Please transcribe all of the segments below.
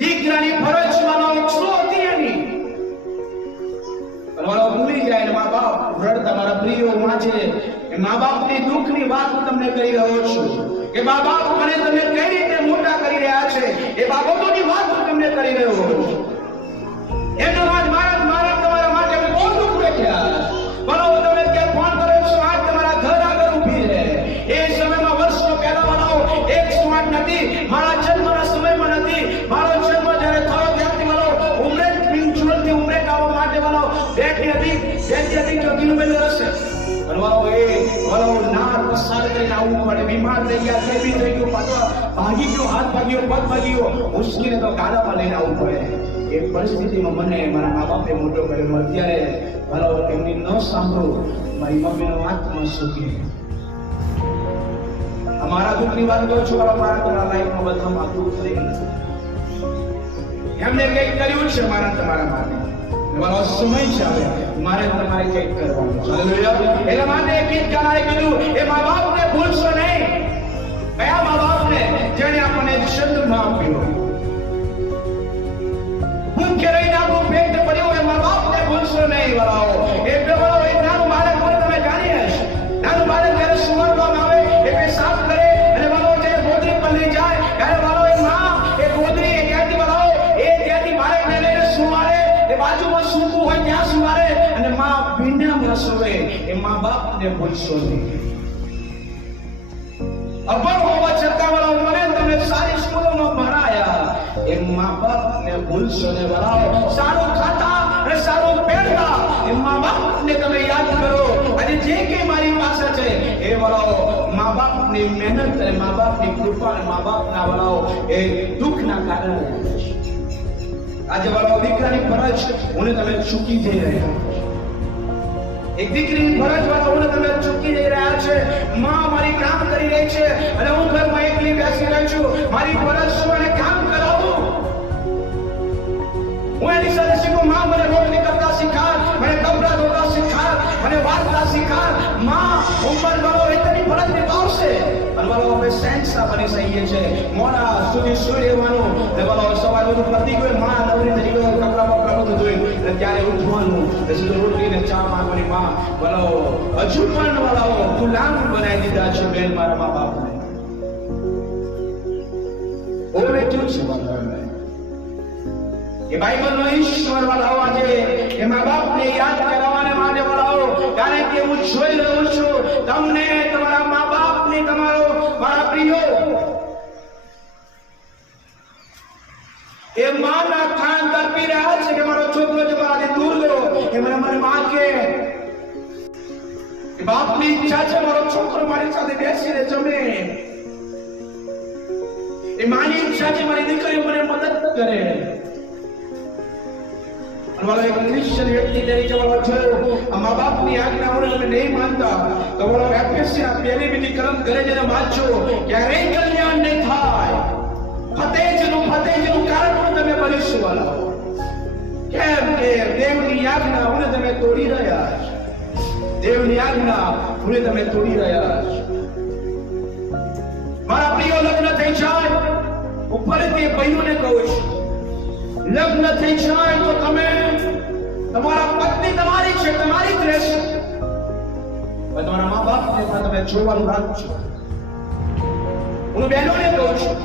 દીકરાની ફરજ માનો શું હતી એની? તમારો ભૂલી જાય ને મા બાપ રડતા મારા પ્રિયો વાંચે એ મા બાપની દુઃખની વાત હું તમને કહી રહ્યો છું કે મા બાપ મને તમે કઈ રીતે મોટા કરી રહ્યા છે એ બાબતોની વાત હું તમને કરી રહ્યો છું. એનો આજ મારા તમારા માટે બહુ દુઃખ વેઠ્યા. બોલો તમે કે ફોન કર્યો છો આજ તમારા ઘર આગળ ઊભી રહે. એ સમયમાં વર્ષો પહેલા બનાવો 108 નથી, મારા જન્મના સમયમાં નથી. મારો જન્મ જ્યારે થયો ત્યારથી બોલો ઉમરે પિંચોલથી ઉમરે કાવા માટે બોલો બેટી હતી ચોકીનું મેલું હશે. પસાર કરીને આવવું પડે. બીમાર થઈ ગયા, કેવી થઈ ગયું, પાછો ભાગી ગયો, હાથ ભાગ્યો, પગ ભાગ્યો, મુશ્કેલી તો ગાડામાં લઈને આવવું પડે. એ પરિસ્થિતિમાં મને મારા મા બાપે મોટો કર્યો. અત્યારે ભલો એમની ન સાંભળો, મારી મમ્મીનો આત્મા સુખી. અમારા દુઃખની વાત કહું છું, મારા લાઈફમાં બધામાં દુઃખ થઈ ગયું. એમને કંઈક કર્યું છે મારા તમારા માટે. મારો સમય છે હવે મારે તમારે કંઈક કરવાનું. હાલેલુયા. એટલા માટે ગીત ગાનારે કીધું એ મા બાપને ભૂલશો નહીં. કયા મા બાપને? જેણે આપણને જન્મ આપ્યો. ભૂખે રહીને આપણું પેટ ભર્યું એ મા બાપને ભૂલશો નહીં. વળાવો એટલે વળાવો એ નાનું બાળક હોય તમે જાણીએ છો. નાનું બાળક જ્યારે સુવડવામાં આવે એ પેશાબ કરે અને વળાવો જ્યારે ગોદરી પલ્લી જાય ત્યારે વળાવો એ માં એ ગોદરી એ ત્યાંથી વળાવો એ ત્યાંથી બાળકને લઈને સુવાડે. એ બાજુમાં સૂકું હોય ત્યાં સુવાડે અને માં ભીંડામાં સુવે. એ મા બાપને ભૂલશો નહીં. અભણ હોવા છતાં વળાવો મને તમે સારી સ્કૂલોમાં ભણાયા એ મા બાપને ભૂલશો ને. વળાવો સારું ખાતા અને સારું પહેરતા એ મા બાપને તમે યાદ કરો. અને જે કંઈ મારી પાસે છે એ વળાવો મા બાપની મહેનત અને મા બાપની કૃપા અને મા બાપના વળાવો એ દુઃખના કારણે. આજે વળાવો દીકરાની ફરજ હું તમે ચૂકી જઈ રહ્યા. એક દીકરીની ફરજ વાળા તમે ચૂકી જઈ રહ્યા છે. માં મારી કામ કરી રહી છે અને હું ઘરમાં એકલી બેસી રહી છું. મારી ફરજ શું મને કામ કરાવું? હું એની સાથે શીખું. માં મને રોટલી કરતા શીખાડ, મને કપડા ધોતા શીખાડ, મને વાંચતા શીખાડ. માં ઉંમર વાળો એટલી ફરજ નિભાવશે. અને વાળો અમે સેન્સા બની શકીએ છીએ. મોડા સુધી સુઈ રહેવાનું ને વાળો સવારે બધું પતી ગયું, માં નવરી થઈ ગયો, કપડા બપડા બધું ધોઈ અને ત્યારે ઉઠવાનું સીધું રોટલી ને ચા માંગવાની. માં વાળો હજુ પણ વાળાઓ ગુલામ બનાવી દીધા છે બેન મારા મા બાપને. ઓવે કેવું છે બાપને એ બાઇબલનો ઈશ્વર વાળાઓ આજે એ મા બાપને યાદ કરાવવાને માટે વાળાઓ. કારણ કે હું જોઈ રહ્યો છું તમને તમારા મા બાપને તમારો મારા પ્રિયો એ માના ખાન તરપી રહ્યા છે કે મારો છોકરો જે મારાથી દૂર ગયો એ મને માં કે બાપની ઈચ્છા છે મારો છોકરો મારી સાથે બેસીને જમે. એ માની ઈચ્છા છે મારી દીકરી મને મદદ કરે. વાળો એક ક્રિશ્ચન વ્યક્તિ તરીકે વાળો જોયો આ મા બાપની આજ્ઞાઓને તમે નહીં માનતા તો વાળો એફએસસી ના પહેલી બીજી કલમ ઘરે જઈને વાંચો ક્યારેય કલ્યાણ નહીં થાય. ફતેજનું કારણ તમે બનીશું વાળો. કેમ કે દેવની આજ્ઞાઓને તમે તોડી રહ્યા છો. દેવની આજ્ઞાઓને તમે તોડી રહ્યા છો. મારા પ્રિય લગ્ન થઈ જાય હું ફરીથી બહેનોને કહું છું લગ્ન થઈ જાય તો તમે તમારા પત્ની તમારી છે, તમારી જ રહેશે. તમારા મા બાપને પણ તમે જોવાનું રાખજો. હું બહેનોને કહું છું,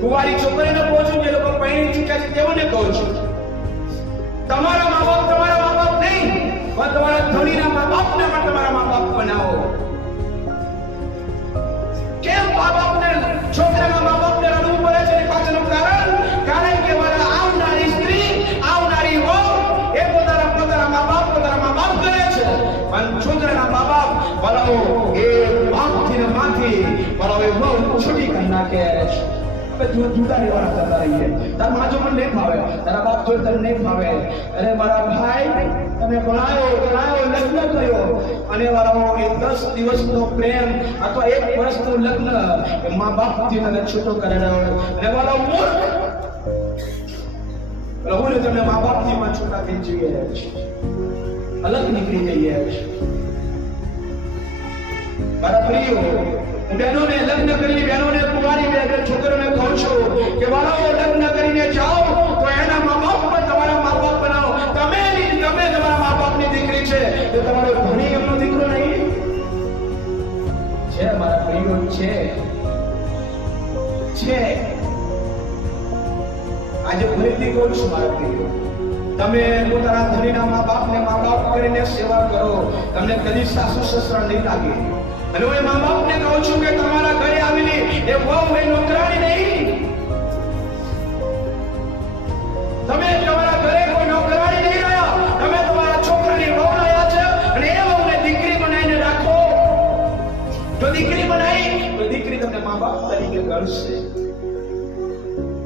કુંવારી છોકરીને કહું છું, જે લોકો પરણી ચૂક્યા છે તેઓને કહું છું, તમારા મા બાપ નહીં પણ તમારા ધણીના મા બાપને પણ તમારા મા બાપ બનાવો. કેમ મા બાપને છોકરાના મા બાપને રડવું પડે છે? પાછળનું કારણ કે મારા આવનારી સ્ત્રી આવનારી વહુ એ પોતાના મા બાપ કરે છે પણ છોકરાના મા બાપ બરાવો એ બાપથી ને માથી બરાવો એ બહુ છૂટી કરી નાખે છે. જુદા રહેવાના કરતા રહીએ. તારા માજો પણ નહીં ફાવે, તારા બાપ જોડે તને નહીં ફાવે. અરે મારા ભાઈ તમે ભણાયો લગ્ન કર્યો અને વાળાઓ એ 10 દિવસનો પ્રેમ અથવા 1 વર્ષનું લગ્ન એ મા બાપથી તને છૂટો કરાવ્યો અને વાળાઓ મૂર્ખ પ્રભુને તમે મા બાપથી માં છૂટા થઈ જઈએ છે, અલગ નીકળી જઈએ છે. મારા પ્રિયો બહેનોને લગ્ન કરેલી બહેનોને કુંવારી છોકરીઓને કહું છું કે વાળાઓ લગ્ન કરીને જાઓ તો એના મા બાપ પણ તમારા મા બાપ બનાવો. તમે તમારા મા બાપની દીકરી છે તો તમારો ભણી એમનો દીકરો નહીં છે. મારા ભાઈઓ છે આજે ફરીથી કહું છું મારા ભાઈઓ, તમે પોતાના ધણીના મા બાપને મા બાપ કરીને સેવા કરો, તમને કદી સાસુ સસરા નહીં લાગે. અને હું મા બાપને કહું છું કે તમારા ઘરે આવેલી એ વહુ એ નોકરાણી નહીં. તમે તમારા ઘરે કોઈ નોકરાણી નહીં રહ્યા, તમે તમારા છોકરાની વહુ લાયા છે અને એ વહુને દીકરી બનાવીને રાખો. જો દીકરી બનાવી તો દીકરી તમને મા બાપ તરીકે ગણશે.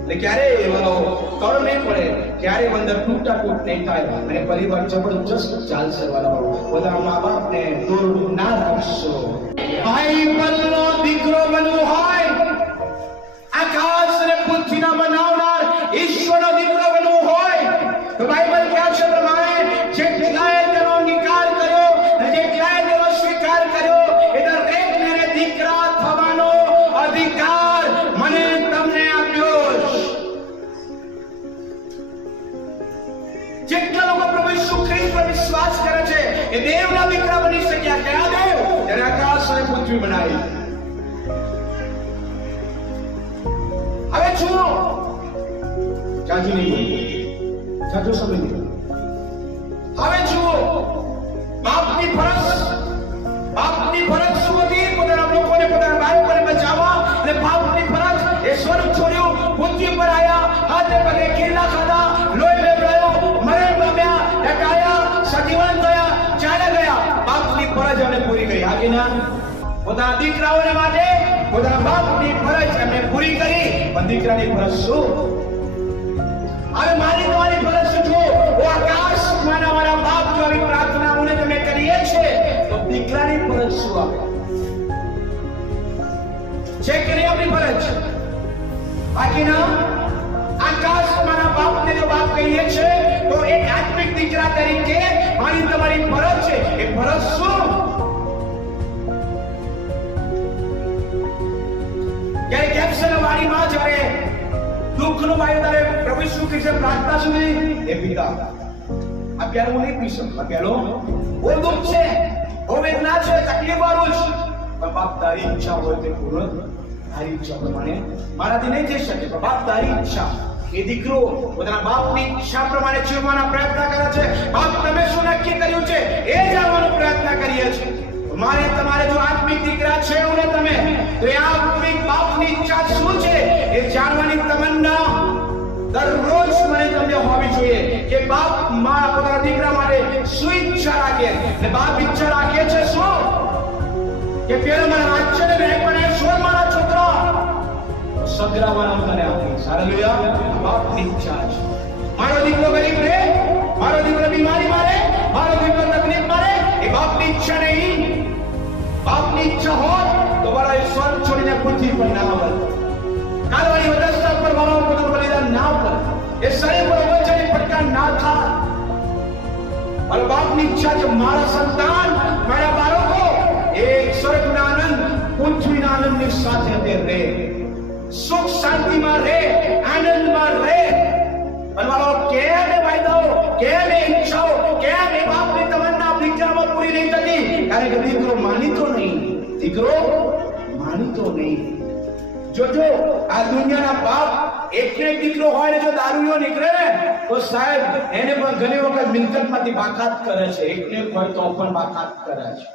એટલે ક્યારે એવાનો કળ નહીં પડે, ક્યારે અંદર તૂટ નહીં થાય અને પરિવાર જબરજસ્ત ચાલશે. વાળાઓ બધા મા બાપને દૂર ના રાખશો. બાઈબલનો દીકરો બનવું હોય, આકાશ અને પૃથ્વીના બનાવનાર ઈશ્વરનો દીકરો બનવું હોય તો બાઈબલ કહે છે પ્રમાણે જેટલાએ તેનો અંગીકાર કર્યો, જેટલાએ તેનો સ્વીકાર કર્યો એ દરેકને દીકરા થવાનો અધિકાર મને તમને આપ્યો. જેટલા લોકો પ્રભુ ઈસુ ખ્રિસ્ત પર વિશ્વાસ કરે છે એ દેવના દીકરા બની શક્યા. કયા દેવ? જેને આકાશ અને પૃથ્વી બનાવી. હવે જુઓ, જાજુ નહીં બોલું, જાજુ સમય નહીં. હવે જુઓ, બાપની ફરજ શું હતી? પોતાના લોકોને, પોતાના બાળકોને બચાવવા. અને બાપની ફરજ એ સ્વર્ગ છોડ્યું, પૃથ્વી પર આવ્યા, હાથે પગે કિલ્લા ખાધા, લોહી લેવડાયો, મરણ પામ્યા, ડકાયા, સજીવન થયા, ચાલે ગયા. બાપની ફરજ એમને પૂરી કરી. હા કે ના? પોતાના દીકરાઓને માટે પોતાના બાપની ફરજ એમને પૂરી કરી. પણ દીકરાની ફરજ શું? હવે મારી તમારી ફરજ શું? જો આકાશમાં અમારા બાપ જો આવી પ્રાર્થનાઓને તમે કરીએ છીએ તો દીકરાની ફરજ શું આપે છે? કરી આપણી ફરજ બાકી ના? આકાશમાં બાપને જો બાપ કહીએ છીએ તો એક આત્મિક દીકરા તરીકે મારી તમારી ફરજ છે. એ ફરજ શું? જ્યારે કેપ્સન વાણીમાં જ્યારે દુઃખનું વાયુ ત્યારે પ્રભુ ઈસુ ખ્રિસ્તે પ્રાર્થના સુધી એ પિતા આ પ્યારો હું નહીં પી શકું, આ પ્યારો બહુ દુઃખ છે, બહુ વેદના છે, તકલીફ વાળું છે, પણ બાપ તારી ઈચ્છા હોય તે પૂર્ણ તારી ઈચ્છા પ્રમાણે મારાથી નહીં થઈ શકે. પણ બાપ તારી ઈચ્છા, એ દીકરો પોતાના બાપની ઈચ્છા પ્રમાણે જીવવાના પ્રયત્ન કરે છે. બાપ તમે શું નક્કી કર્યું છે એ જાણવાનો પ્રયત્ન કરીએ છીએ. મારે તમારે જો આત્મિક દીકરા છે હું ને તમે તો એ આત્મિક બાપની ઈચ્છા શું છે એ જાણવાની તમન્ના દરરોજ મને તમને હોવી જોઈએ કે બાપ મારા પોતાના દીકરા માટે શું ઈચ્છા રાખે. ને બાપ ઈચ્છા રાખે છે શું કે પેલો મારા રાજ્યને મેં પણ છોડ મારા છોકરા સગરાવાના મને આપી. હાલેલુયા. બાપની ઈચ્છા છે. મારો દીકરો ગરીબ રહે, મારો દીકરો બીમારી મારે, મારો દીકરો તકલીફ મારે, એ બાપની ઈચ્છા નહીં. બાપની ઈચ્છા હોત તો મારા સ્વર્ગ છોડીને પૃથ્વી પર ના આવત, કાલવારી વધસ્તા પર મારા પોતાનું બલિદાન ના કર, એ શરીર પર વચની પટકા ના થાય. મારા બાપની ઈચ્છા છે મારા સંતાન, મારા બાળકો એ સ્વર્ગના આનંદ, પૃથ્વીના આનંદની સાથે તે રહે, સુખ શાંતિમાં રહે, આનંદમાં રહે. અને મારો કેમ એ વાયદાઓ, કેમ એ ઈચ્છાઓ, કેમ એ બાપની તમન્ના દીકરામાં પૂરી નહીં થતી? કારણ કે દીકરો માનીતો નહીં, દીકરો માનીતો નહીં. જોજો આ દુનિયાના બાપ એકને એક દીકરો હોય ને જો દારૂયો નીકળે ને તો સાહેબ એને પણ ઘણી વખત મિલકતમાંથી બાકાત કરે છે. એકને એક હોય તો પણ બાકાત કરે છે.